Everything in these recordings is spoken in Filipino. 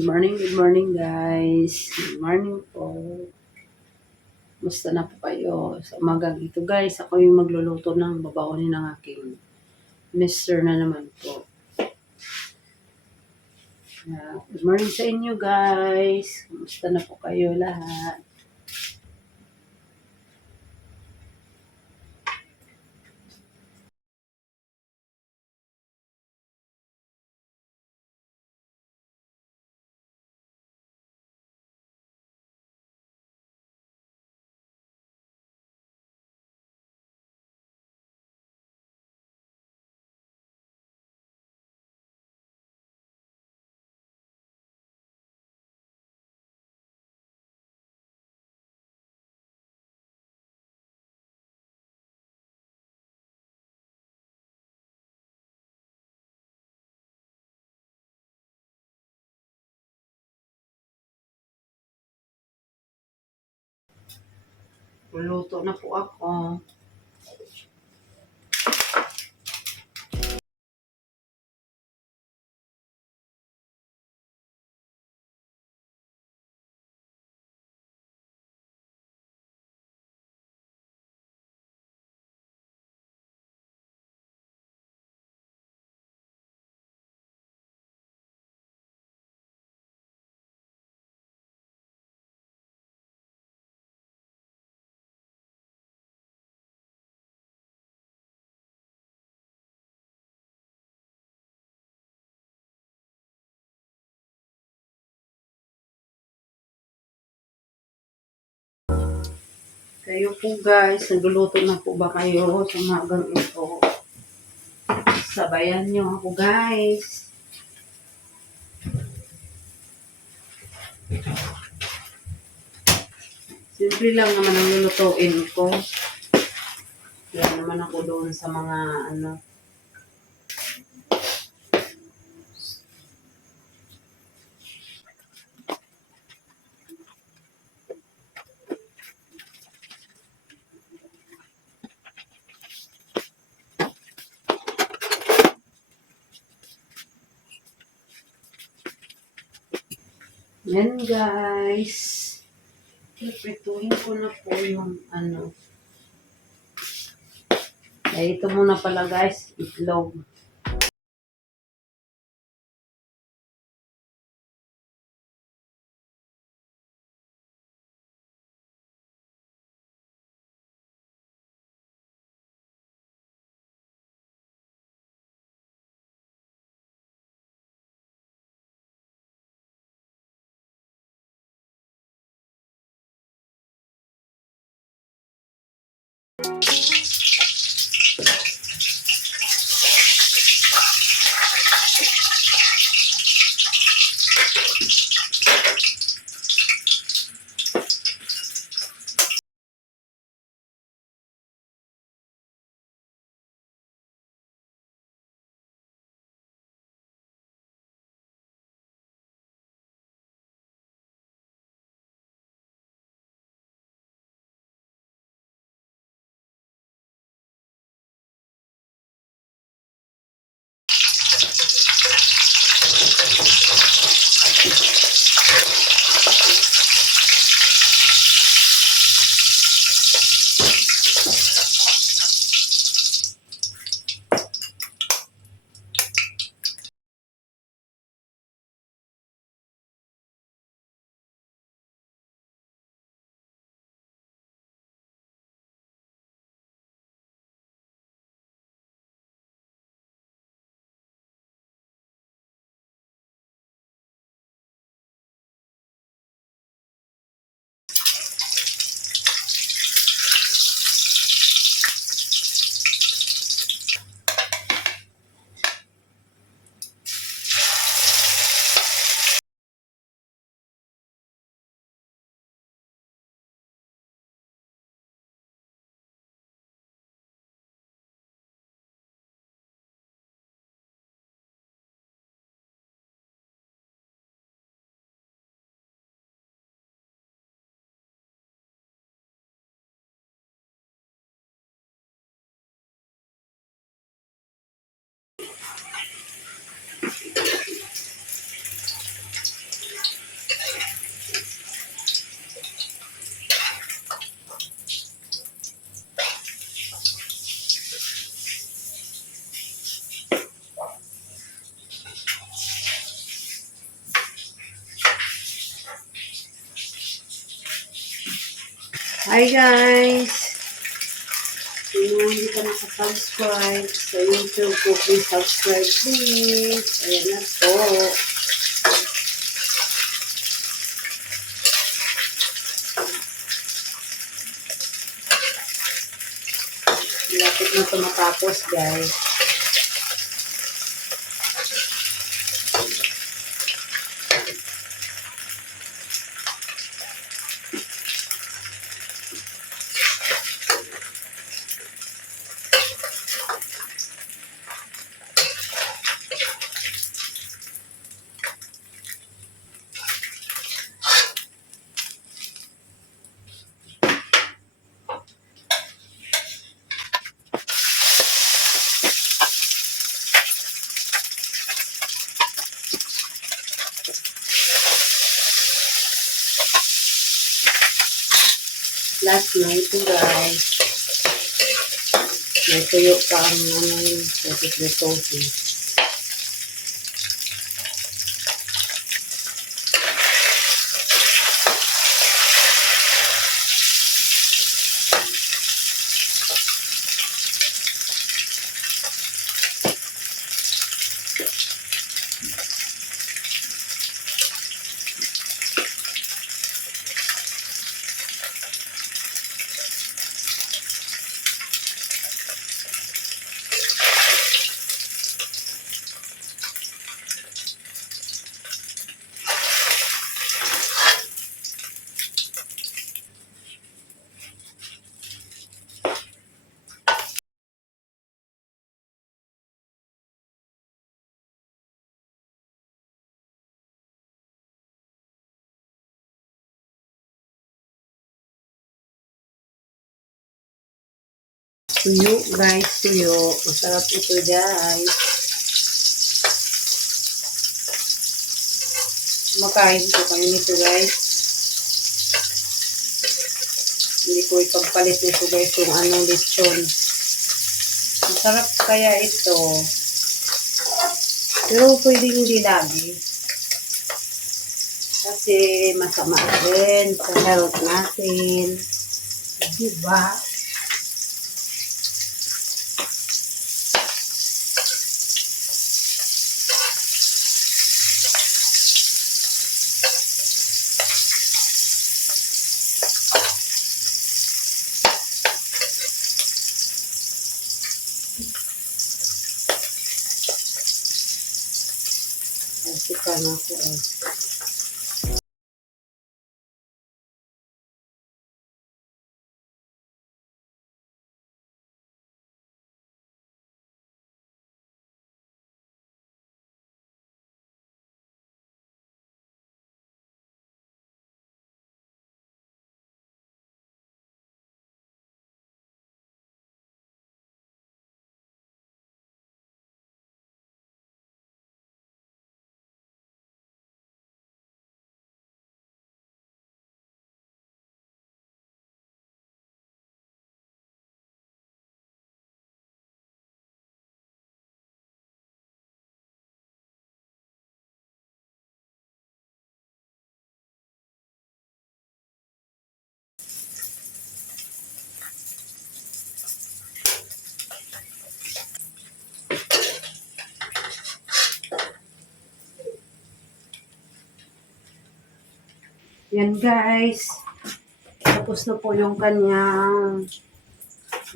Good morning, good morning guys. Good morning po. Musta na po kayo sa umagang ito guys? Ako yung magluluto ng babaonin ng aking mister na naman po. Yeah, good morning sa inyo guys. Kumusta na po kayo lahat? Luluto na po ako. Kayo po guys, nagluluto na po ba kayo sa umagang ito? Sabayan nyo ako guys. Simple lang naman ang lulutuin ko. Kaya naman ako doon sa mga ano. Yan guys. Iprituhin ko na po yung ano. Ay, ito muna pala guys, itlog. Hi guys! Mga hindi ka nakasubscribe sa YouTube ko, please subscribe please. Ayan na po. Lapit na ito matapos guys. Last night ito guys. May tuyo pa ang ano yung tosis na tosis. Tuyo guys, tuyo. Masarap ito guys. Makain ko kayo nito guys. Hindi ko ipagpalit nito guys kung anong lechon. Masarap kaya ito. Pero pwedeng hindi lagi. Kasi masama rin sa health natin. Diba? Kasi pa na ako eh. Yan guys. Tapos na po yung kanyang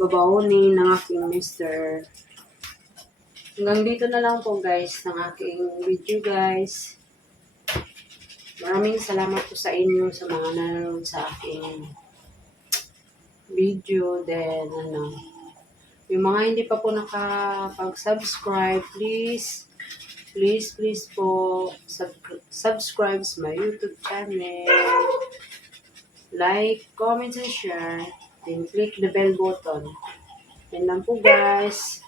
babaunin ng aking mister. Hanggang dito na lang po guys ng aking video guys. Maraming salamat po sa inyo sa mga nanonood sa aking video. Then ano, yung mga hindi pa po nakapag-subscribe, please, please, please po, sub- subscribe sa my YouTube channel. Like, comment, and share. Then click the bell button. Yan lang po guys.